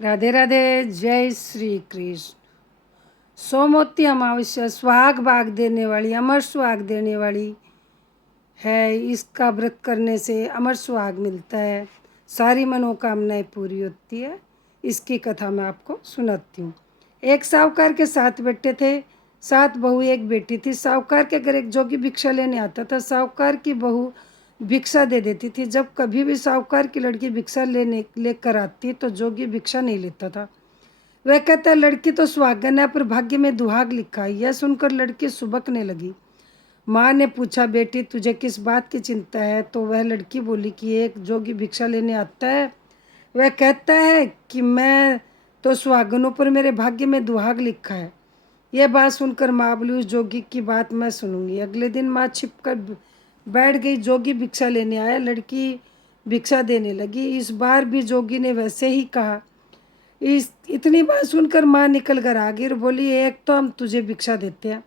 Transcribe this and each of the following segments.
राधे राधे। जय श्री कृष्ण। सोमवती अमावस्या सुहाग भाग देने वाली, अमर सुहाग देने वाली है। इसका व्रत करने से अमर सुहाग मिलता है, सारी मनोकामनाएं पूरी होती है। इसकी कथा मैं आपको सुनाती हूँ। एक साहूकार के 7 बेटे थे, 7 बहू 1 बेटी थी। साहूकार के घर एक जोगी भिक्षा लेने आता था। साहूकार की बहू भिक्षा दे देती थी। जब कभी भी साहूकार की लड़की भिक्षा लेकर आती तो जोगी भिक्षा नहीं लेता था। वह कहता, लड़की तो सुहागन है पर भाग्य में दुहाग लिखा है। यह सुनकर लड़की सुबकने लगी। माँ ने पूछा, बेटी तुझे किस बात की चिंता है? तो वह लड़की बोली कि एक जोगी भिक्षा लेने आता है, वह कहता है कि मैं तो सुहागनों पर मेरे भाग्य में दुहाग लिखा है। यह बात सुनकर माँ बोली, उस जोगी की बात मैं सुनूंगी। अगले दिन माँ छिपकर बैठ गई। जोगी भिक्षा लेने आया, लड़की भिक्षा देने लगी। इस बार भी जोगी ने वैसे ही कहा। इस इतनी बात सुनकर माँ निकल कर आ गई और बोली, एक तो हम तुझे भिक्षा देते हैं,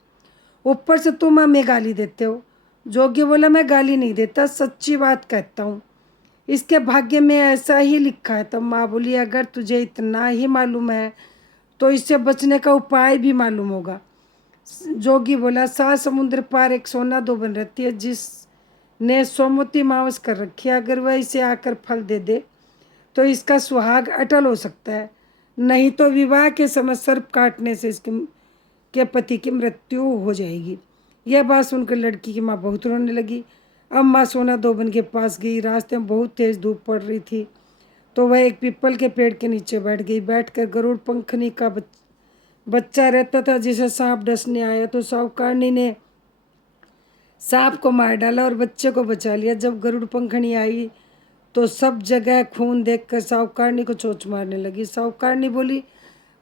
ऊपर से तुम हमें गाली देते हो। जोगी बोला, मैं गाली नहीं देता, सच्ची बात कहता हूँ, इसके भाग्य में ऐसा ही लिखा है। तब माँ बोली, अगर तुझे इतना ही मालूम है तो इससे बचने का उपाय भी मालूम होगा। जोगी बोला, 7 समुद्र पार एक सोना दोबन रहती है, जिसने सोमवती अमावस कर रखी है। अगर वह इसे आकर फल दे दे तो इसका सुहाग अटल हो सकता है, नहीं तो विवाह के समय सर्प काटने से इसके के पति की मृत्यु हो जाएगी। यह बात सुनकर लड़की की माँ बहुत रोने लगी। अब माँ सोना दोबन के पास गई। रास्ते में बहुत तेज धूप पड़ रही थी, तो वह एक पीपल के पेड़ के नीचे बैठ गई। बैठकर गरुड़ पंखनी का बच्चा रहता था, जिसे सांप डसने आया तो साहूकारनी ने सांप को मार डाला और बच्चे को बचा लिया। जब गरुड़ पंखनी आई तो सब जगह खून देखकर साहूकारनी को चोंच मारने लगी। साहूकारनी बोली,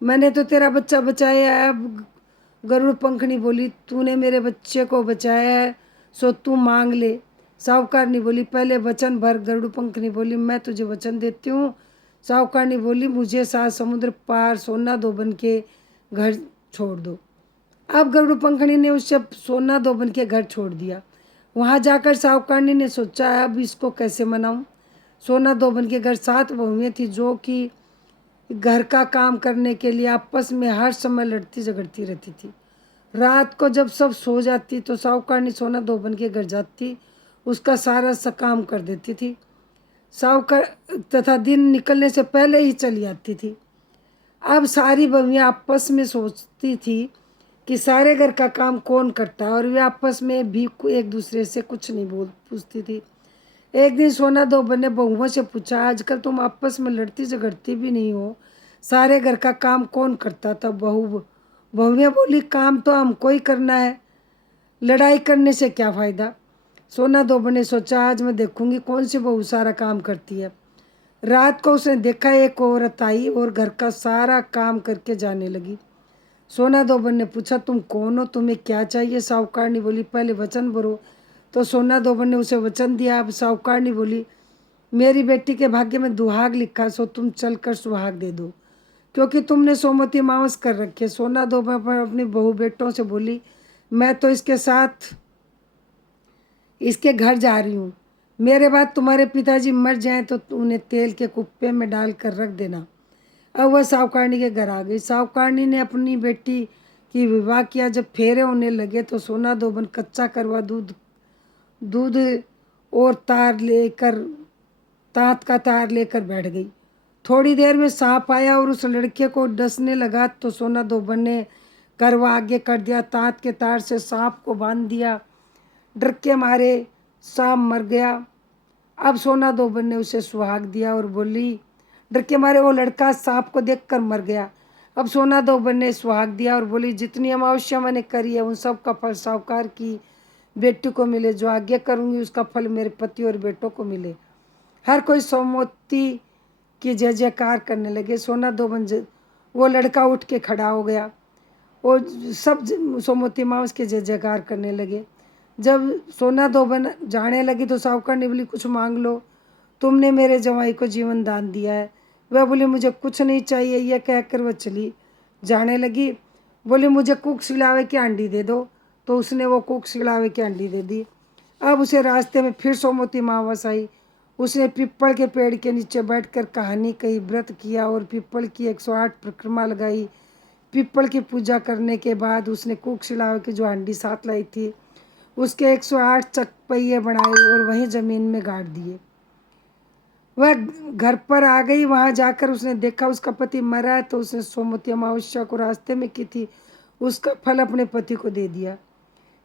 मैंने तो तेरा बच्चा बचाया है। अब गरुड़ पंखनी बोली, तूने मेरे बच्चे को बचाया है सो तू मांग ले। साहूकारनी बोली, पहले वचन भर। गरुड़ पंखनी बोली, मैं तुझे वचन देती हूँ। साहूकारनी बोली, मुझे 7 समुद्र पार सोना दोबन के घर छोड़ दो। अब गरुड़ पंखनी ने उससे सोना दोबन के घर छोड़ दिया। वहाँ जाकर साहूकारनी ने सोचा, अब इसको कैसे मनाऊं। सोना दोबन के घर 7 बहुएं थी, जो कि घर का काम करने के लिए आपस में हर समय लड़ती झगड़ती रहती थी। रात को जब सब सो जाती तो साहूकारनी सोना दोबन के घर जाती, उसका सारा सा काम कर देती थी। साहूकार तथा दिन निकलने से पहले ही चली आती थी। अब सारी बहुएं आपस में सोचती थी कि सारे घर का काम कौन करता है, और वे आपस में भी एक दूसरे से कुछ नहीं पूछती थी। एक दिन सोना दोबन ने बहुओं से पूछा, आजकल तुम आपस में लड़ती झगड़ती भी नहीं हो, सारे घर का काम कौन करता? तब बहुएं बोली, काम तो हमको ही करना है, लड़ाई करने से क्या फ़ायदा। सोना दोबन ने सोचा, आज मैं देखूंगी कौन सी बहू सारा काम करती है। रात को उसने देखा, एक औरत आई और घर का सारा काम करके जाने लगी। सोना दोबन ने पूछा, तुम कौन हो, तुम्हें क्या चाहिए? साहूकारनी बोली, पहले वचन भरो। तो सोना दोबन ने उसे वचन दिया। अब साहूकारनी बोली, मेरी बेटी के भाग्य में दुहाग लिखा, सो तुम चलकर सुहाग दे दो, क्योंकि तुमने सोमवती अमावस कर रखी है। सोना दोबन पर अपनी बहू बेटों से बोली, मैं तो इसके साथ इसके घर जा रही हूँ। मेरे बाद तुम्हारे पिताजी मर जाएं तो उन्हें तेल के कुप्पे में डालकर रख देना। अब वह साहूकारनी के घर आ गई। साहूकारनी ने अपनी बेटी की विवाह किया। जब फेरे होने लगे तो सोना दोबन कच्चा करवा दूध दूध और तात का तार लेकर बैठ गई। थोड़ी देर में सांप आया और उस लड़के को डसने लगा, तो सोना दोबन ने करवा आगे कर दिया, तात के तार से सांप को बांध दिया। डर के मारे सांप मर गया। अब सोना दोबन ने उसे सुहाग दिया और बोली, डर के मारे वो लड़का सांप को देखकर मर गया। अब सोना दोबन ने सुहाग दिया और बोली, जितनी अमावस्या मैंने करी है उन सब का फल साहूकार की बेटी को मिले, जो आज्ञा करूंगी उसका फल मेरे पति और बेटों को मिले। हर कोई सोमवती की जय जयकार करने लगे। सोना दोबन वो लड़का उठ के खड़ा हो गया और सब सोमवती अमावस के जय जयकार करने लगे। जब सोना दोबन जाने लगी तो साहूकार ने बोली, कुछ मांग लो, तुमने मेरे जवाई को जीवन दान दिया है। वह बोली, मुझे कुछ नहीं चाहिए। यह कहकर वह चली जाने लगी। बोली, मुझे कुक सिलावे की आंडी दे दो। तो उसने वो कुक सिलावे की आंडी दे दी। अब उसे रास्ते में फिर सोमवती अमावस आई। उसने पीपल के पेड़ के नीचे बैठकर कहानी कही, व्रत किया और पीपल की 108 परिक्रमा लगाई। पीपल की पूजा करने के बाद उसने कुक्षिला की जो हांडी साथ लाई थी उसके 108 चकपहिये बनाए और वहीं जमीन में गाड़ दिए। वह घर पर आ गई। वहां जाकर उसने देखा उसका पति मरा है, तो उसने सोमवती अमावस्या को रास्ते में की थी, उसका फल अपने पति को दे दिया।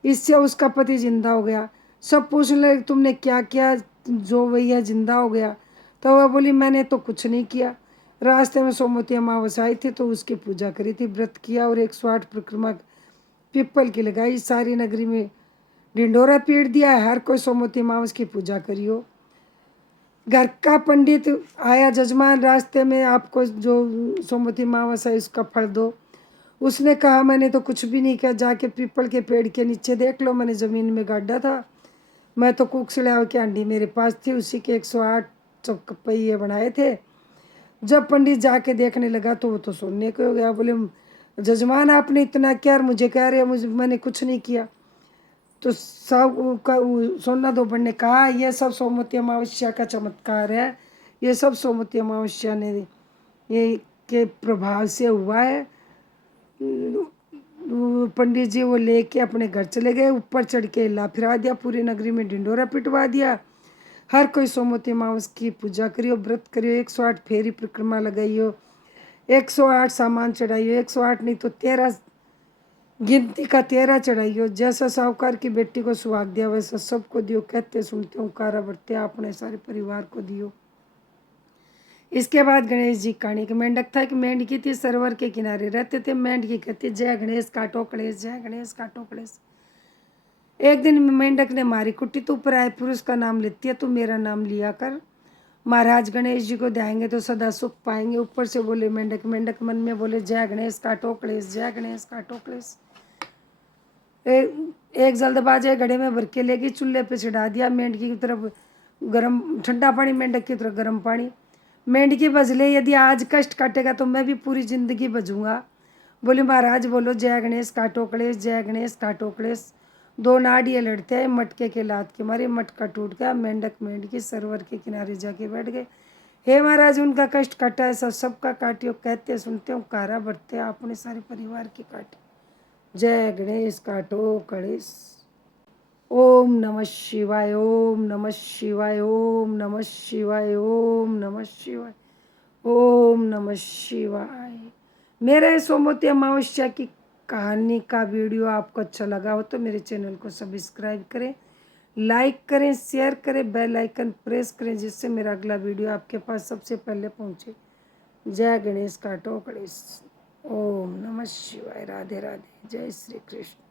इससे उसका पति जिंदा हो गया। सब पूछने लगे तुमने क्या किया जो भैया जिंदा हो गया? तो वह बोली मैंने तो कुछ नहीं किया, रास्ते में सोमवती अमावस्या आई थी तो उसकी पूजा करी थी, व्रत किया और 108 परिक्रमा पीपल की लगाई। सारी नगरी में ढिंडोरा पीट दिया है, हर कोई सोमवती अमावस की पूजा करियो। घर का पंडित आया, जजमान रास्ते में आपको जो सोमवती अमावस है इसका फल दो। उसने कहा मैंने तो कुछ भी नहीं किया, जाके पीपल के पेड़ के नीचे देख लो, मैंने ज़मीन में गाड़ा था, मैं तो कुक्षिला की हांडी मेरे पास थी, उसी के 108 चौपहिये बनाए थे। जब पंडित जाके देखने लगा तो वो तो सोने को हो गया। बोले जजमान आपने इतना क्या मुझे कह रहे हो, मुझे मैंने कुछ नहीं किया। तो सब सोना दोपहर ने कहा यह सब सोमवती अमावस्या का चमत्कार है, ये सब सोमवती अमावस्या ने ये के प्रभाव से हुआ है। पंडित जी वो लेके अपने घर चले गए, ऊपर चढ़ के ला फिरा दिया, पूरी नगरी में ढिंडोरा पिटवा दिया। हर कोई सोमवती अमावस की पूजा करियो, व्रत करियो, 108 फेरी परिक्रमा लगाइयो, 108 सामान चढ़ाइयो, 108 नहीं तो 13 गिनती का 13 चढ़ाइयो। जैसा साहूकार की बेटी को सुहाग दिया वैसा सबको दियो, कहते सुनते हूँ कारा बरते अपने सारे परिवार को दियो। इसके बाद गणेश जी कहानी कि मेंढक था कि मेंढकी थी, सरोवर के किनारे रहते थे। मेंढकी कहती जय गणेश काटो कलेश, जय गणेश काटो कलेश। एक दिन मेंढक ने मारी कुट्टी, तो ऊपर आए पुरुष का नाम लेती है, तू मेरा नाम लिया कर, महाराज गणेश जी को ध्याएंगे तो सदा सुख पाएंगे। ऊपर से बोले मेंढक, मेंढक मन में बोले जय गणेश काटो कलेश, जय गणेश काटो कलेश। एक जल्दबाज है घड़े में भर के लेगी, चूल्हे पे चढ़ा दिया। मेंढकी की तरफ गर्म ठंडा पानी, मेंढक की तरफ गर्म पानी। मेंढकी बजले यदि आज कष्ट काटेगा तो मैं भी पूरी जिंदगी बजूंगा। बोले महाराज बोलो जय गणेश काटो कलेश, जय गणेश काटो कलेश। दो नाड़ियाँ लड़ते हैं मटके के लात के मारे, मटका टूट गया। मेंढक मेंढकी सरोवर के किनारे जाके बैठ गए। हे महाराज उनका कष्ट काटा है, सबका काटियो, कहते सुनते हो कारा भरते अपने सारे परिवार की काटी। जय गणेश काटो कलेश। ओम नमः शिवाय, ओम नमः शिवाय, ओम नमः शिवाय, ओम नमः शिवाय, ओम नमः शिवाय। मेरे सोमवती अमावस्या की कहानी का वीडियो आपको अच्छा लगा हो तो मेरे चैनल को सब्सक्राइब करें, लाइक करें, शेयर करें, बेल आइकन प्रेस करें, जिससे मेरा अगला वीडियो आपके पास सबसे पहले पहुंचे। जय गणेश काटो गणेश। ओम नमः शिवाय। राधे राधे। जय श्री कृष्ण।